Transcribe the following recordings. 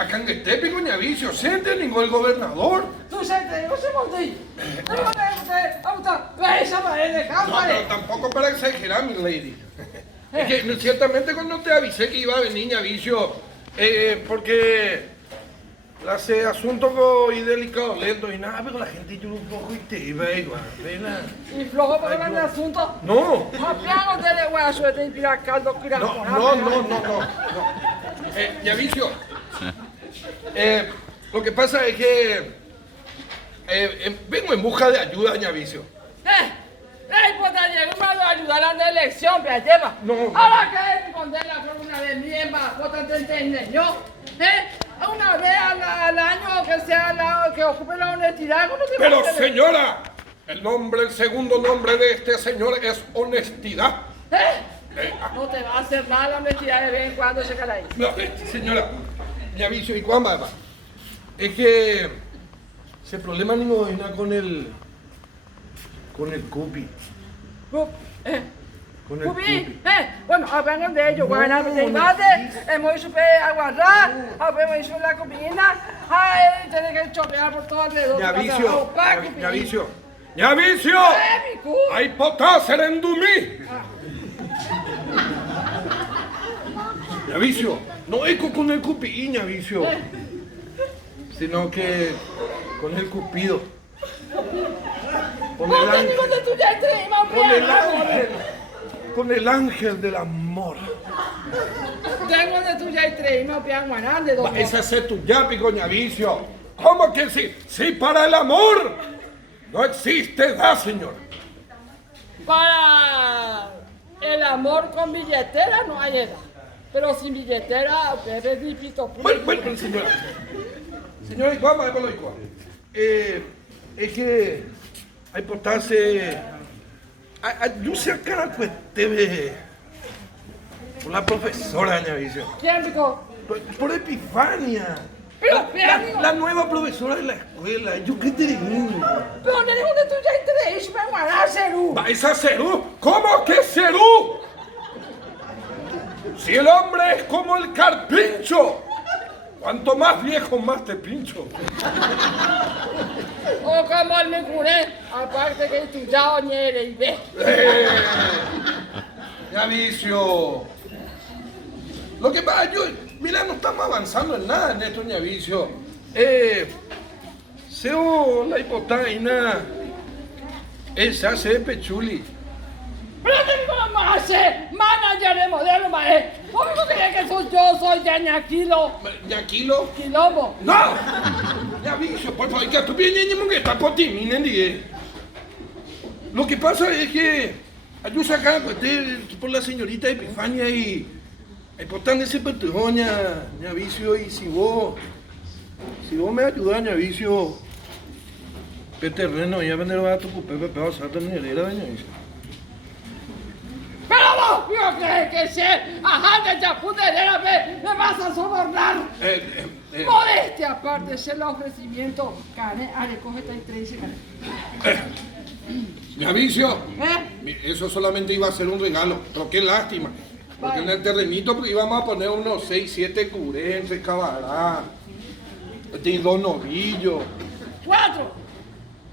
acá en este pico Ñavicio, siente ningún el gobernador. Tú sientes, yo se monté. No, tampoco para exagerar, mi lady. Es que ciertamente cuando te avisé que iba a venir Ñavicio, porque hace asuntos y delicados, lentos y nada, pero la gente yo un poco y te iba igual, ¿verdad? ¿Y flojo para hablar de asunto? No. Apiano te le voy a suerte y pirar caldo, pirar No. Ñavicio, lo que pasa es que vengo en busca de ayuda, Ñavicio. Pues te llegó a ayudar a la elección, pero lleva. No. Ahora que él condena por una vez miembra, vos te entendés, ¿no? Una vez al año que sea que ocupe la honestidad. Pero señora, el segundo nombre de este señor es honestidad. No te va a hacer nada la honestidad de vez en cuando, ese caray. No, señora, Ñavicio, ¿y cuándo va? Es que ese problema ni me viene con el cupi. Con el cupi. Bueno, hablan de ellos, bueno, de debate, hemos hecho aguardar, hemos hecho la comida, tiene que chopear por todo alrededor. Ñavicio, hay potasser en Dumí. Ñavicio, no es con el cupi, Ñavicio, sino que con el cupido. Con el ángel del amor. Tengo de tuya y tres, no pian grande, don. Ese es tu yapico, Ñavicio. ¿Cómo que sí? Sí, para el amor no existe edad, señor. Para el amor con billetera no hay edad. Pero sin billetera, bebe dipito. Bueno, señora. Señora, vamos a verlo igual. Es que hay portarse. Yo sé acá, pues, debe. Por la profesora, Ñavicio. ¿Quién, pico? Por Epifania. Pero, la nueva profesora de la escuela. Yo qué te digo. Pero no digo de tuya y tres, me guardar Cerú. ¿Vais a Cerú? ¿Cómo que Cerú? Si el hombre es como el carpincho. Cuanto más viejo, más te pincho. O como el me curé, aparte que tu ya oñere y ve. Ñavicio. Lo que pasa, mira, no estamos avanzando en nada en esto, Ñavicio. Seo la hipotaina. Se hace de pechuli. Pero ¿qué vamos a hacer? Manager de modelo, maestro. ¿Cómo crees que soy ya ñaquilo? ¿Ñaquilo? Quilombo. ¡No! Ñavicio, por favor, que tú vienes que está por ti, miren, Lo que pasa es que ayuda acá, pues, por la señorita Epifania y importante ese petujoña, Ñavicio, y si vos me ayudas, Ñavicio, qué terreno, ya vender a tu pepe, pero vas a tener hereda, Ñavicio. Pero vos, ¿no crees que ser? Ajá, de chaputerera, me vas a sobornar. Modestia aparte, ser el ofrecimiento. Cane, cógete ahí tres y cane. Ñavicio, eso solamente iba a ser un regalo, pero qué lástima. Porque en el terrenito pues, íbamos a poner unos 6, 7 curés, entre cabará, y 2 novillos. 4.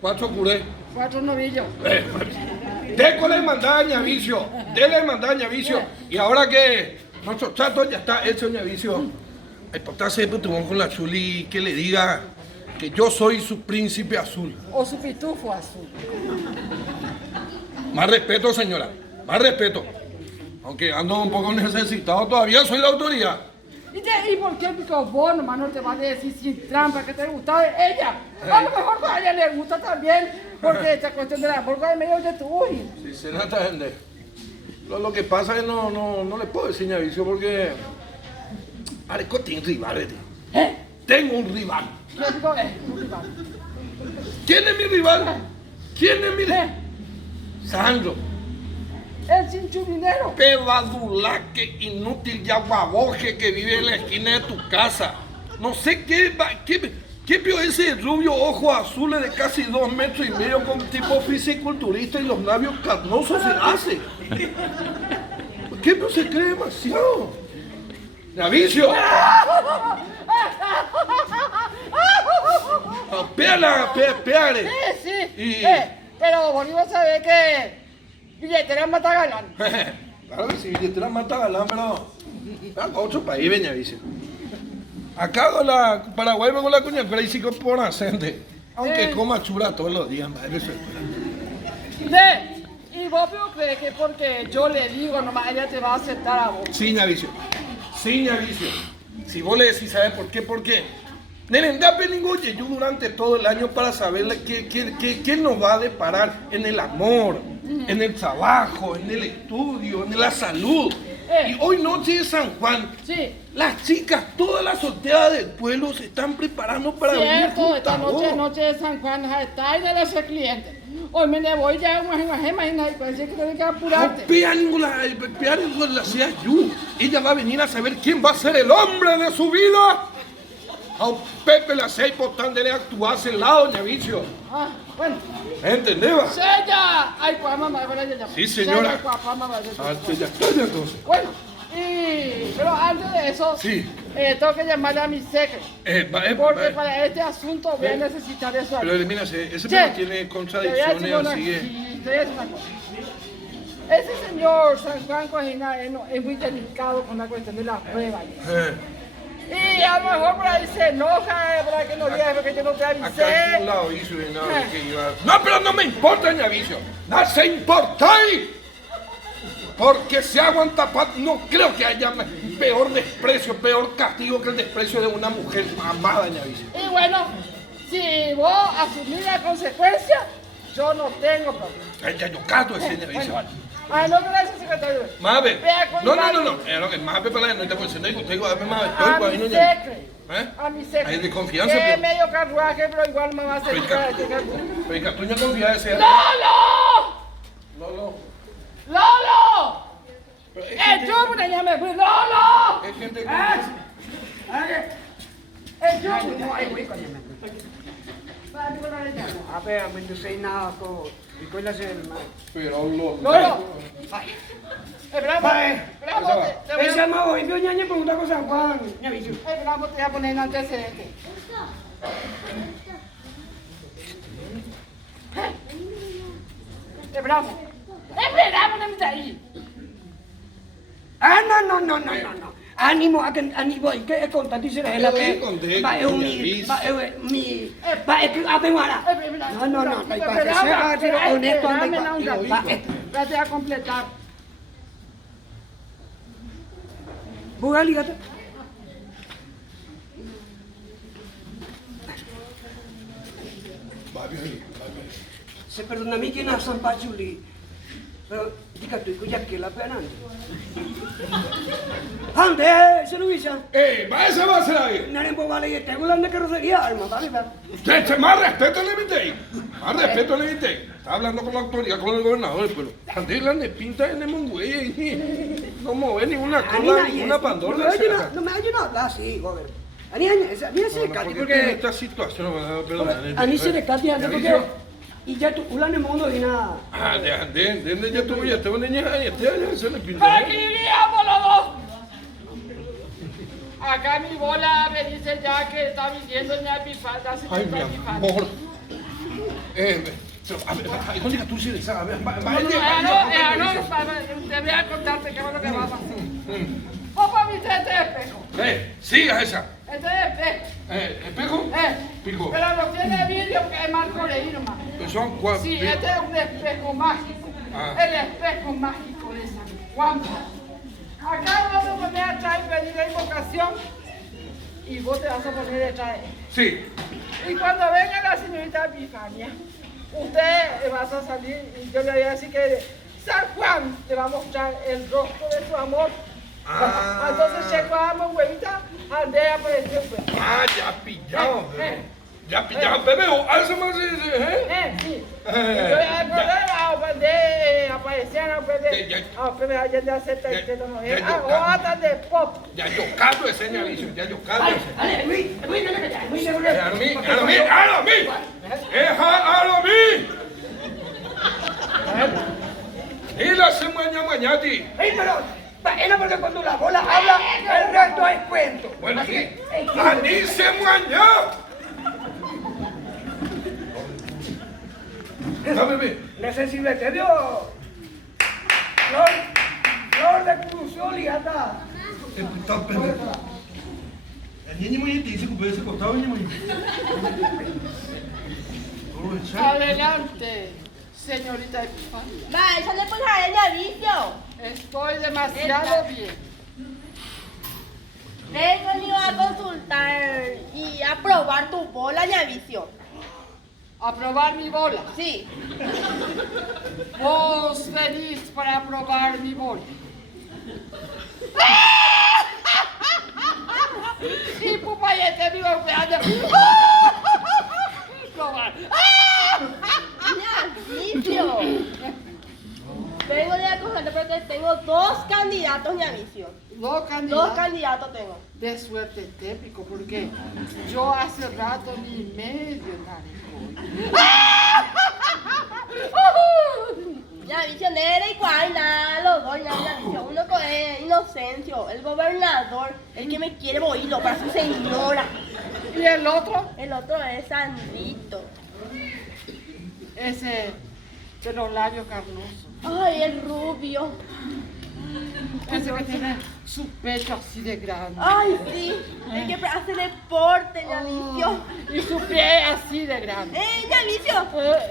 4 curés. 4 novillos. Déjale hermandad, Ñavicio. Dele hermandad, Ñavicio. Y ahora que nuestro trato ya está hecho, Ñavicio, hay portarse de Petubón con la Chuli que le diga que yo soy su príncipe azul. O su pitufo azul. Más respeto, señora. Más respeto. Aunque ando un poco necesitado todavía, soy la autoridad. ¿Y por qué vos nomás no te vas a decir sin trampa que te gusta de ella? A lo mejor a ella le gusta también, porque esta cuestión de la bolsa de medio de tu hijo. Sí, se trata de vender. Lo que pasa es que no le puedo decir, Ñavicio, porque Areco tiene rivales. Tengo un rival. Un rival. ¿Quién es mi rival? ¿Quién es mi rival? Sandro. El cinchurinero. Pedadulaque inútil y aguaboje que vive en la esquina de tu casa. No sé qué vio ese rubio ojos azules de casi 2 metros y medio con tipo fisiculturista y los labios carnosos se hace. ¿Qué se cree demasiado? Navicio. Péale. Sí. Pero vos no sabés que billetera mata galán. Claro que sí, billetera mata galán, pero... Acá otro país, veña, dice. Acá con la Paraguay con la cuña, pero ahí sí que por acente. Aunque coma chura todos los días, madre. ¿Y vos crees que porque yo le digo nomás ella te va a aceptar a vos? Sí, Navicio. Si vos le decís, ¿sabes por qué? ¿Por qué? Nene, da ningún yo durante todo el año para saber qué nos va a deparar en el amor, en el trabajo, en el estudio, en la salud. Y hoy noche de San Juan, las chicas, todas las solteras del pueblo se están preparando para venir juntas. Esta noche de San Juan está ahí de los clientes. Hoy me le voy ya imagínate, parece que tengo que apurarte. No pea ninguna la sea yo. Ella va a venir a saber quién va a ser el hombre de su vida. A Pepe la sei potandere actuarse al lado, doña Vicio. Bueno. ¿Entendés? ¡Sella! ¡Ay, pues mamá! Sí, señora. Ya está, entonces. Bueno, pero antes de eso, tengo que llamarle a mi secre. Porque para este asunto voy a necesitar eso. Pero mira, ese tema tiene contradicciones, así es. Sí, te voy a decir una cosa. Ese señor San Juan Cojina es muy delicado con la cuestión de la prueba. Y a lo mejor por ahí se enoja, para que no diga porque yo no te avisé. Acá a un lado hizo y nada que iba. No, pero no me importa, doña Vicio. No se importa. Porque se aguanta, no creo que haya peor desprecio, peor castigo que el desprecio de una mujer amada, doña Vicio. Y bueno, si vos asumís la consecuencia, yo no tengo problema. Ya yo cato ese, doña Vicio. No, gracias, secretario. Mabe. No. Mabe para la noche, pues se digo, dame Mabe. A mi secre. Hay de confianza. Que es medio carruaje, pero igual me va a hacer. Pero Catuña confía ese. ¡Lolo! ¡Yo me llame! ¡Lolo! Es gente que... A ver, me sei nada todo. Y con la selma. Pero Lolo. Bravo, Esa ma hoy, vio ñaña pregunta con San Juan. Ya vi. Bravo, te voy a poner en antecedentes. Bravo. Bravo, no me está ahí. No. Ánimo, ánimo, ¿y qué conta? Dice la que va es mi va es que abenguara. No, hay para que sea honesto Va a completar. Bugali gata. Se perdona a mí que no San Pachuli. Pero dica tú, ya que la pena. Ande, se lo dice. Va a ser ahí. No le puedo valer, tengo la carrocería, hermano, vale. Usted, más respeto le invité. Está hablando con la autoridad, con el gobernador, pero Andela le pinta en el mongüey. No mueve ninguna cola, ninguna pandora. No me ayuda a hablar así, joder. Mira, se cati, porque... Esta situación, perdón. A mí se le cati, porque... Y ya tú, ulan el mundo y nada. ¿De ya tú ya te van a enseñar y se le pinta? ¡Aquí vivíamos los dos! Acá mi bola me dice ya que está viviendo en la Epifania. Ay, mi amor. ¿Dónde tú sí le sabes? Te voy a contarte qué es lo que va a pasar. Papá, ¿viste este espejo? Siga esa. Este es espejo. ¿Espejo? Pico. Pero no tiene vidrio porque es marco leí nomás. Son cuatro. Sí, este es un espejo mágico. El espejo mágico de San Juan. Acá vamos a poner atrás y pedir la invocación. Y vos te vas a poner detrás de él. Sí. Y cuando venga la señorita Epifania, usted va a salir y yo le voy a decir que San Juan te va a mostrar el rostro de su amor. Entonces llegamos, güeyita, Andrea apareció. Ya pillado. Ya pillado, bebé. Alza más sí. Yo aparecían a Pepe, ayer de acepta y usted no es. O hasta de pop. Ya yo caldo ese ñavicio, ya yo caldo ese. Ale, Luis, ¡A mí! Y la semana mañana, pero... Era porque cuando la bola habla, el resto Bueno, sí. ¡Anice Muaña! No, bebé. Necesito te dio. Flor de cruzol y anda. Está bebé. El niño muy dice que puede ser costado, niño muy. Adelante, señorita Epifania. Va, échale pues a ella vicio. Estoy demasiado bien. Vengo ni a consultar y a probar tu bola, Ñavicio. A probar mi bola. Sí. Vos venís para probar mi bola. Y Pupayete vivo esperando. Probar. Ñavicio. Vengo de acusarte porque tengo dos candidatos, Ñavicio. Dos candidatos. Dos candidatos tengo. De suerte típico, porque yo hace rato ni medio Ñavicio, Nere y Cuaina, los dos, Ñavicio. Uno es Inocencio, el gobernador, el que me quiere bohilo para su señora. ¿Y el otro? El otro es Sandrito. Ese de los labios carnosos. Ay, el rubio. Ese que tiene su pecho así de grande. Ay, sí. El que hace deporte, Ñavicio. Y su pie así de grande. Ñavicio.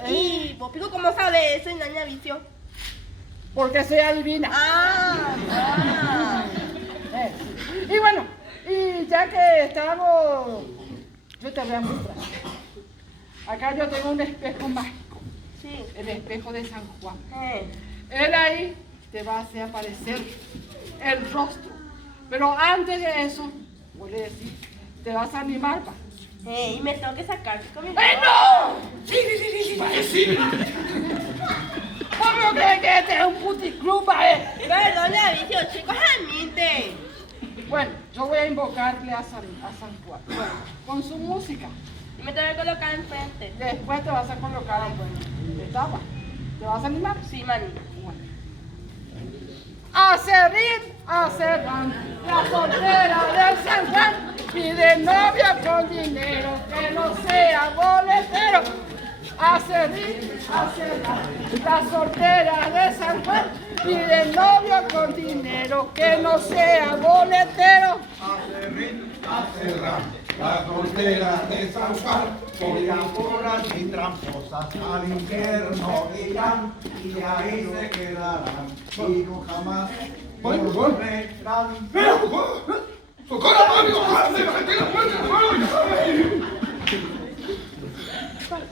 Y vos pico, ¿cómo sabe eso, Ñavicio? Porque se adivina. Ah. Y bueno, y ya que estamos, yo te voy a mostrar. Acá yo tengo un espejo mágico. Sí. El espejo de San Juan. Él ahí te va a hacer aparecer el rostro. Pero antes de eso, vos le decís, te vas a animar, pa. Y me tengo que sacar 5 minutos. ¡No! Sí. ¿Cómo crees que este es un puticlub, pa? Perdón, Ñavicio, chicos, admite. Bueno, yo voy a invocarle a San Juan. Bueno, con su música. Y me tengo que colocar enfrente. Después te vas a colocar en etapa. ¿Te vas a animar? Sí, manito. A Serrán, la soltera del San Juan, pide novia con dinero, que no sea boletero. A Serrín, la soltera de San Juan, pide novia con dinero, que no sea boletero. A Serrán, la soltera de San Juan, irán porras y tramposas al infierno irán, y ahí se quedarán, y nunca más volverán. ¡Socorro, Mario!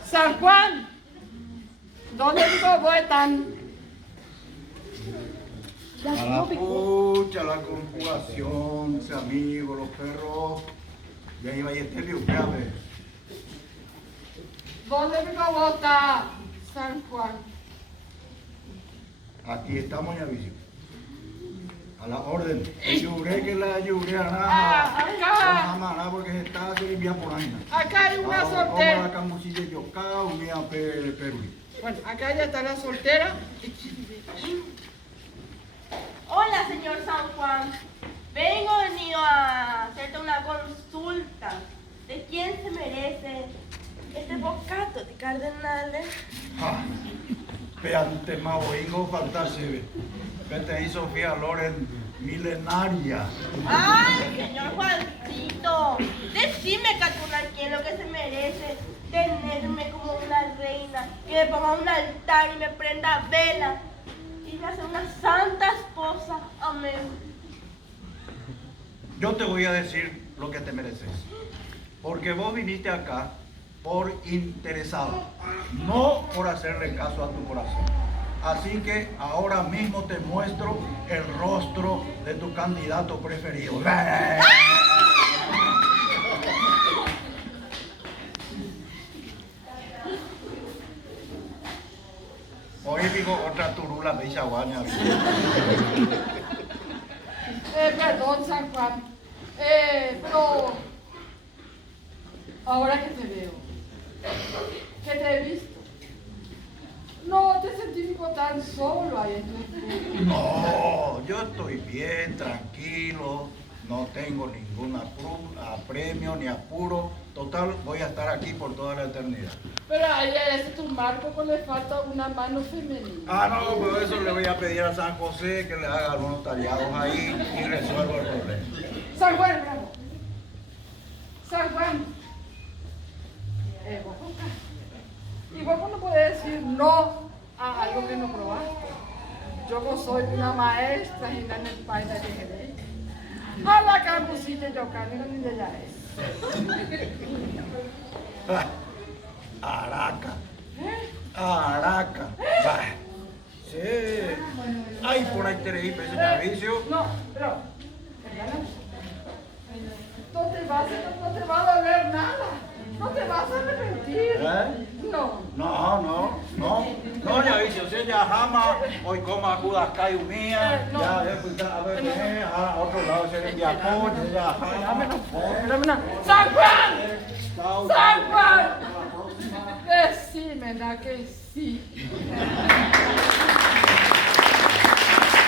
San Juan, ¿dónde todos están? A la pucha, la conjugación, ese amigo, los perros. Y ahí va y este lío, espérate. ¿Dónde está San Juan? Aquí estamos, Ñavicio. A la orden. El yubre que la yubre Acá. nada porque se está haciendo por ahí. Acá hay una Como la soltera. camuchilla de yoca, unía Perú. Bueno, acá ya está la soltera. Hola, señor San Juan. Vengo venido a hacerte una consulta. ¿De quién se merece este bocato de cardenales? Peante Maoingo faltarse. Vete ahí Sofía Loren milenaria. Ay, señor Juancito. Decime, Catuna, quién es lo que se merece tenerme como una reina, que me ponga un altar y me prenda vela y me hace una santa esposa. Amén. Yo te voy a decir lo que te mereces. Porque vos viniste acá por interesado, no por hacerle caso a tu corazón. Así que ahora mismo te muestro el rostro de tu candidato preferido. Hoy digo otra turula de Chaguaña. Perdón, San Juan. Pero ahora que te veo, que te he visto, no te sentí tan solo ahí en tu estudio. No, yo estoy bien, tranquilo. No tengo ningún apremio ni apuro. Total, voy a estar aquí por toda la eternidad. Pero ahí es tu marco que le falta una mano femenina. Ah, no, pero eso le voy a pedir a San José que le haga algunos tallados ahí y resuelva el problema. San Juan, bravo. San Juan. Vos acá. Y vos no puedes decir no a algo que no probaste. Yo no soy una maestra en el país de Jerez. A la campusita yo cargo ni de allá es. Araca. Araca. Bah. Sí. Ay, por ahí tenéis ese servicio. No, pero. No te va a doler nada. No te vas a arrepentir. No. No, ya dice, o sea, ya jamás hoy coma Judas Cayo mía, no. ya después a ver, a otro lado se le envía apoyo, ya jamás. ¡San Juan! ¡San Juan! Decime, que sí.